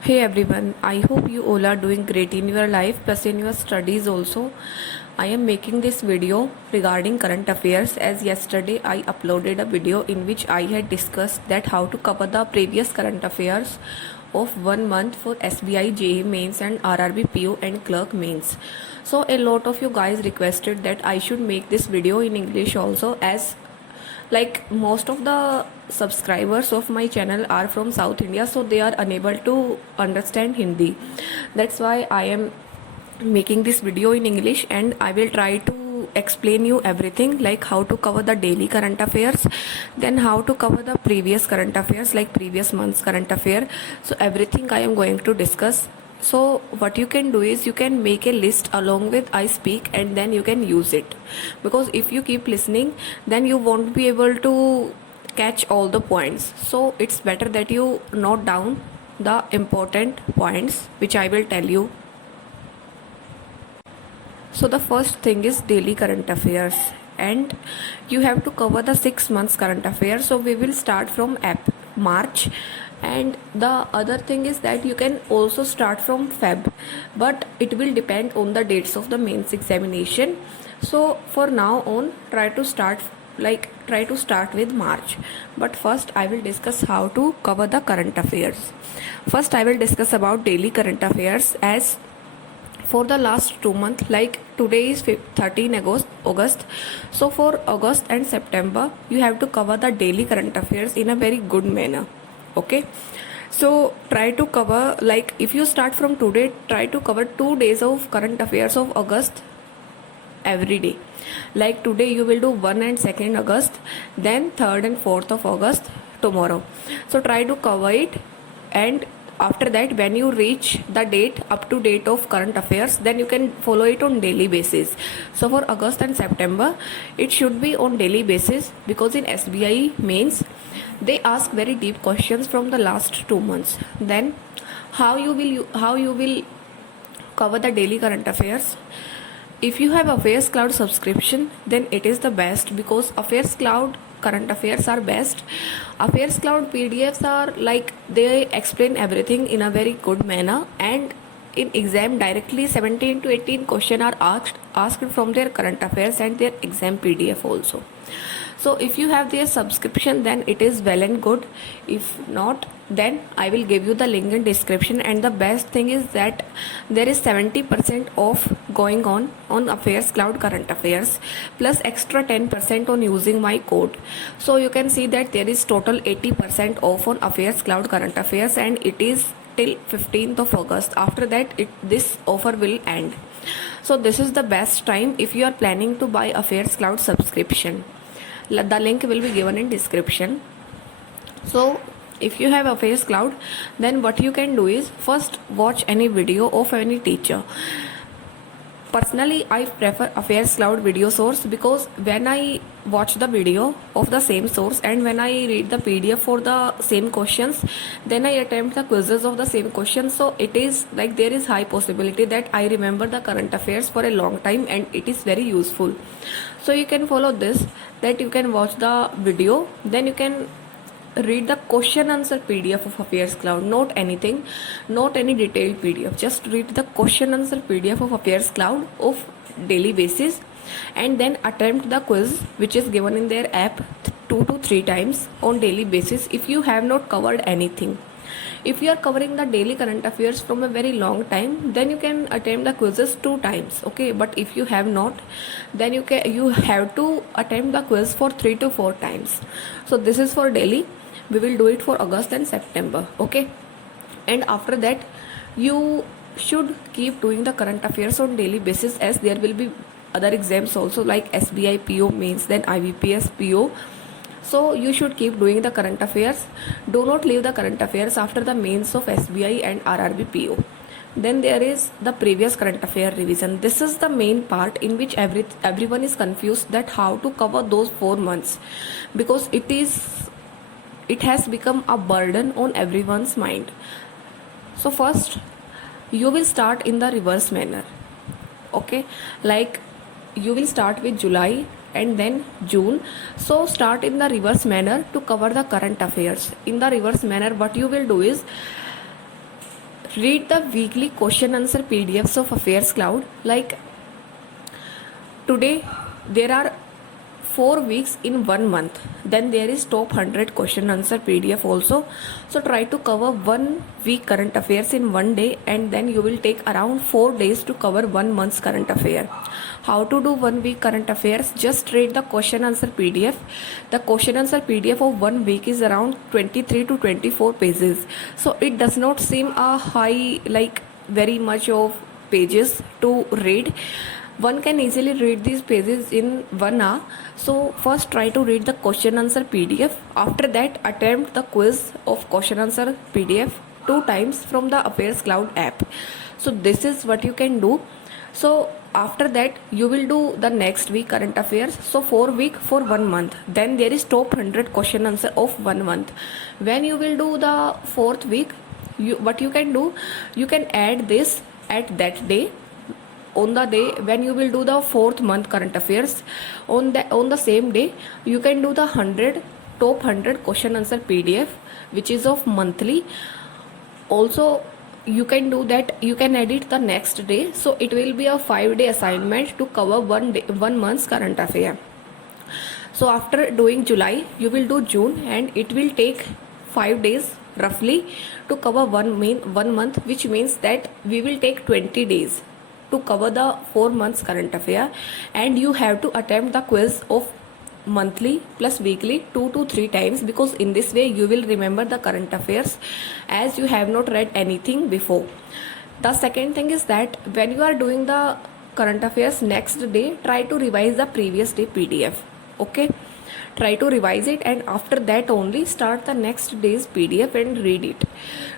Hey everyone, I hope you all are doing great in your life plus in your studies also. I am making this video regarding current affairs as yesterday I uploaded a video in which I had discussed that how to cover the previous current affairs of 1 month for SBI JE mains and RRB PO and clerk mains. So a lot of you guys requested that I should make this video in English also, as like most of the subscribers of my channel are from South India, so they are unable to understand Hindi. That's why I am making this video in English, and I will try to explain you everything, like how to cover the daily current affairs, then how to cover the previous current affairs like previous month's current affair. So everything I am going to discuss. So what you can do is you can make a list along with I speak, and then you can use it, because if you keep listening then you won't be able to catch all the points. So it's better that you note down the important points which I will tell you. So the first thing is daily current affairs, and you have to cover the 6 months current affairs. So we will start from March, and the other thing is that you can also start from Feb, but it will depend on the dates of the mains examination. So for now on, try to start with March. But first I will discuss how to cover the current affairs. First I will discuss about daily current affairs. As for the last 2 months, like today is 13 August, so for August and September you have to cover the daily current affairs in a very good manner. Okay, so try to cover, like if you start from today, try to cover 2 days of current affairs of August every day. Like today you will do 1 and 2nd August, then 3rd and 4th of August tomorrow. So try to cover it, and after that when you reach the date, up to date of current affairs, then you can follow it on daily basis. So for August and September it should be on daily basis, because in SBI mains they ask very deep questions from the last 2 months. Then how you will cover the daily current affairs? If you have Affairs Cloud subscription, then it is the best, because Affairs Cloud current affairs are best. Affairs Cloud PDFs are like, they explain everything in a very good manner, and in exam directly 17 to 18 question are asked from their current affairs and their exam PDF also. So if you have their subscription, then it is well and good. If not, then I will give you the link in description. And the best thing is that there is 70% off going on Affairs Cloud current affairs, plus extra 10% on using my code. So you can see that there is total 80% off on Affairs Cloud current affairs, and it is till 15th of August. After that this offer will end. So this is the best time if you are planning to buy Affairs Cloud subscription. The link will be given in description. So if you have Affairs Cloud, then what you can do is first watch any video of any teacher. Personally, I prefer Affairs Cloud video source, because when I watch the video of the same source and when I read the PDF for the same questions, then I attempt the quizzes of the same questions. So it is like there is high possibility that I remember the current affairs for a long time, and it is very useful. So you can follow this, that you can watch the video, then you can read the question answer PDF of Affairs Cloud, not anything, not any detailed PDF, just read the question answer PDF of Affairs Cloud of daily basis, and then attempt the quiz which is given in their app 2 to 3 times on daily basis if you have not covered anything. If you are covering the daily current affairs from a very long time, then you can attempt the quizzes 2 times. Okay, but if you have not, then you have to attempt the quiz for 3 to 4 times. So this is for daily. We will do it for August and September. Okay, and after that you should keep doing the current affairs on daily basis, as there will be other exams also, like SBI PO mains, then IBPS PO. So you should keep doing the current affairs. Do not leave the current affairs after the mains of SBI and RRB PO. Then there is the previous current affair revision. This is the main part in which everyone is confused that how to cover those 4 months, because it has become a burden on everyone's mind. So first you will start in the reverse manner. Okay, like you will start with July and then June. So start in the reverse manner to cover the current affairs. In the reverse manner, what you will do is read the weekly question answer PDFs of Affairs Cloud. Like today there are 4 weeks in 1 month, then there is top 100 question answer PDF also. So try to cover 1 week current affairs in 1 day, and then you will take around 4 days to cover 1 month's current affair. How to do 1 week current affairs? Just read the question answer PDF. The question answer PDF of 1 week is around 23 to 24 pages, so it does not seem a high, like very much of pages to read. One can easily read these pages in 1 hour. So first try to read the question answer PDF. After that, attempt the quiz of question answer PDF 2 times from the Affairs Cloud app. So this is what you can do. So after that you will do the next week current affairs. So 4 week for 1 month, then there is top 100 question answer of 1 month. When you will do the 4th week, what you can do, you can add this at that day. On the day when you will do the 4th month current affairs, on the same day you can do the top 100 question answer PDF, which is of monthly. Also you can do that, you can edit the next day, so it will be a 5-day assignment to cover 1 month's current affair. So after doing July, you will do June, and it will take 5 days roughly to cover 1 month, which means that we will take 20 days to cover the 4 months current affair. And you have to attempt the quiz of monthly plus weekly 2 to 3 times, because in this way you will remember the current affairs as you have not read anything before. The second thing is that when you are doing the current affairs next day, try to revise the previous day PDF. Okay, try to revise it, and after that only start the next day's PDF and read it.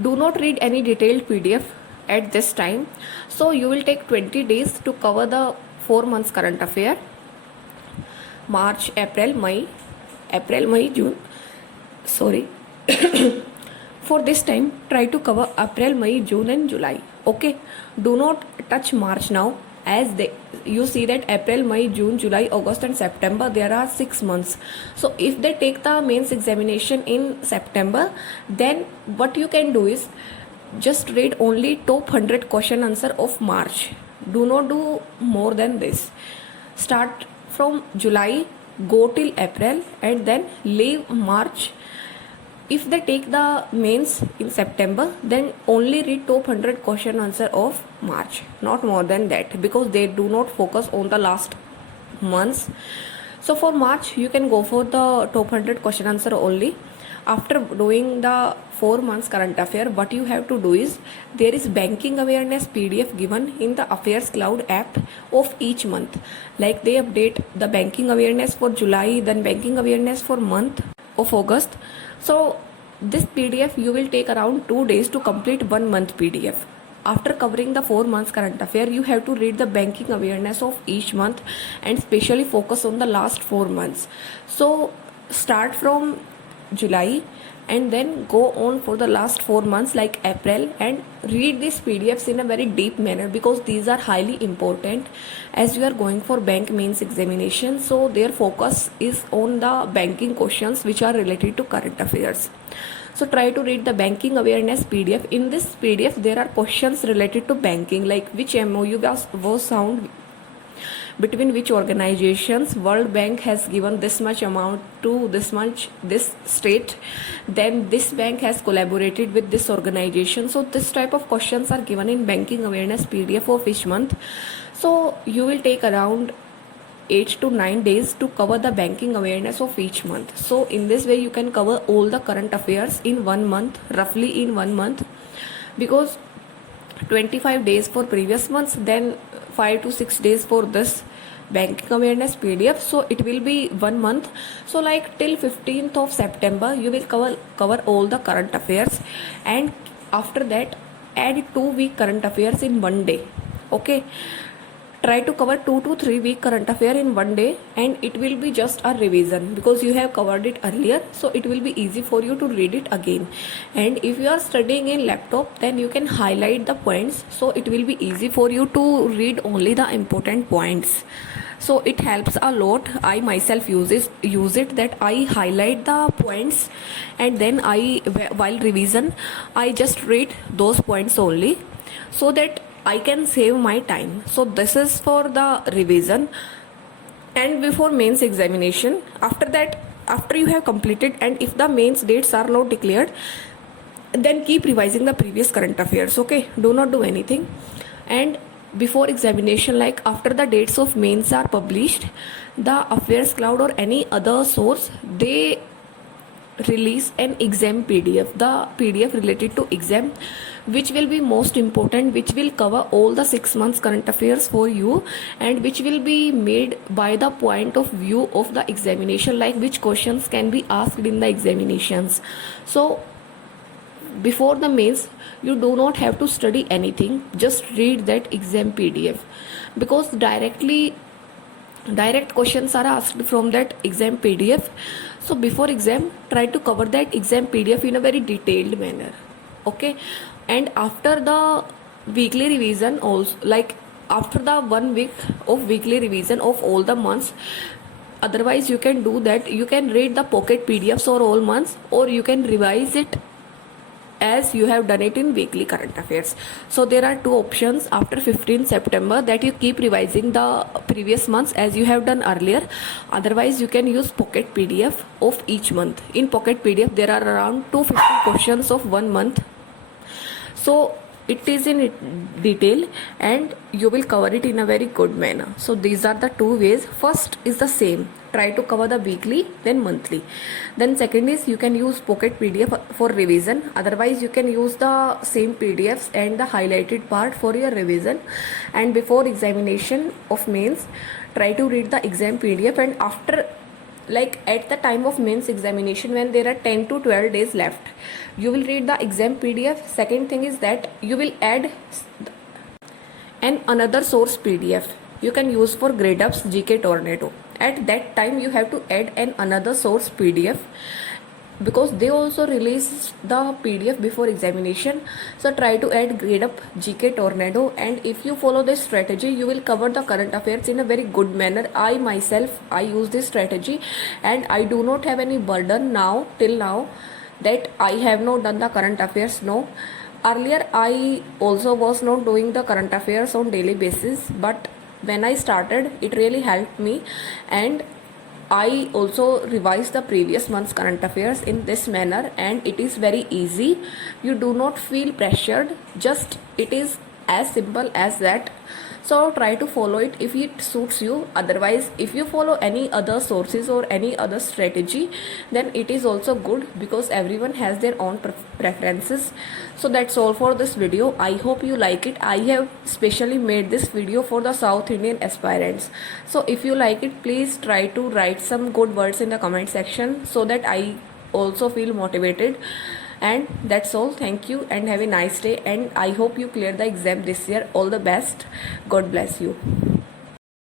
Do not read any detailed PDF at this time. So you will take 20 days to cover the 4 months current affair: March, April, May, June. Sorry. For this time, try to cover April, May, June and July. Okay, do not touch March now, as you see that April, May, June, July, August and September, there are 6 months. So if they take the mains examination in September, then what you can do is just read only top 100 question answer of March. Do not do more than this. Start from July, go till April, and then leave March. If they take the mains in September, then only read top 100 question answer of March, not more than that, because they do not focus on the last months. So for March, you can go for the top 100 question answer only. After doing the 4 months current affair, what you have to do is, there is banking awareness PDF given in the Affairs Cloud app of each month. Like they update the banking awareness for July, then banking awareness for month of August. So this PDF you will take around 2 days to complete 1 month PDF. After covering the 4 months current affair, you have to read the banking awareness of each month and specially focus on the last 4 months. So start from July and then go on for the last 4 months like April, and read these PDFs in a very deep manner, because these are highly important as you are going for bank mains examination. So their focus is on the banking questions which are related to current affairs. So try to read the banking awareness PDF. In this PDF there are questions related to banking, like which MOU was signed between which organizations. World Bank has given this much amount to this state, then this bank has collaborated with this organization. So this type of questions are given in banking awareness PDF of each month. So you will take around 8 to 9 days to cover the banking awareness of each month. So in this way you can cover all the current affairs in 1 month, roughly in 1 month, because 25 days for previous months, then 5 to 6 days for this banking awareness PDF. So it will be 1 month. So like till 15th of September you will cover all the current affairs, and after that add 2 week current affairs in 1 day. Okay, try to cover 2 to 3 week current affair in 1 day, and it will be just a revision because you have covered it earlier, so it will be easy for you to read it again. And if you are studying in laptop, then you can highlight the points, so it will be easy for you to read only the important points. so it helps a lot. I myself use it that I highlight the points, and then while revision I just read those points only, so that I can save my time. So this is for the revision. And before mains examination, after that, after you have completed, and if the mains dates are not declared, then keep revising the previous current affairs. Okay, do not do anything. And before examination, like after the dates of mains are published, the affairs cloud or any other source, they release an exam PDF, the PDF related to exam, which will be most important, which will cover all the 6 months current affairs for you, and which will be made by the point of view of the examination, like which questions can be asked in the examinations. So before the mains, you do not have to study anything, just read that exam PDF, because direct questions are asked from that exam PDF. So before exam, try to cover that exam PDF in a very detailed manner. Okay, and after the weekly revision also, like after the 1 week of weekly revision of all the months, otherwise you can do that, you can read the pocket PDFs for all months, or you can revise it as you have done it in weekly current affairs. So there are two options after 15 September, that you keep revising the previous months as you have done earlier. Otherwise you can use pocket PDF of each month. In pocket PDF there are around 250 questions of 1 month. So it is in detail, and you will cover it in a very good manner. So these are the two ways. First is the same, try to cover the weekly, then monthly. Then second is you can use pocket PDF for revision. Otherwise you can use the same PDFs and the highlighted part for your revision. And before examination of mains, try to read the exam PDF, and after, like at the time of mains examination, when there are 10 to 12 days left, you will read the exam PDF. Second thing is that you will add another source PDF you can use for grade ups GK Tornado. At that time you have to add another source PDF, because they also release the PDF before examination. So try to add grade up GK Tornado, and if you follow this strategy, you will cover the current affairs in a very good manner. I myself, I use this strategy, and I do not have any burden now, till now, that I have not done the current affairs. No, earlier I also was not doing the current affairs on daily basis, but when I started, it really helped me, and I also revise the previous month's current affairs in this manner, and it is very easy. You do not feel pressured, just it is as simple as that. So try to follow it if it suits you. Otherwise, if you follow any other sources or any other strategy, then it is also good, because everyone has their own preferences. So that's all for this video. I hope you like it. I have specially made this video for the South Indian aspirants. So if you like it, please try to write some good words in the comment section, so that I also feel motivated. And that's all. Thank you and have a nice day, and I hope you clear the exam this year. All the best. God bless you.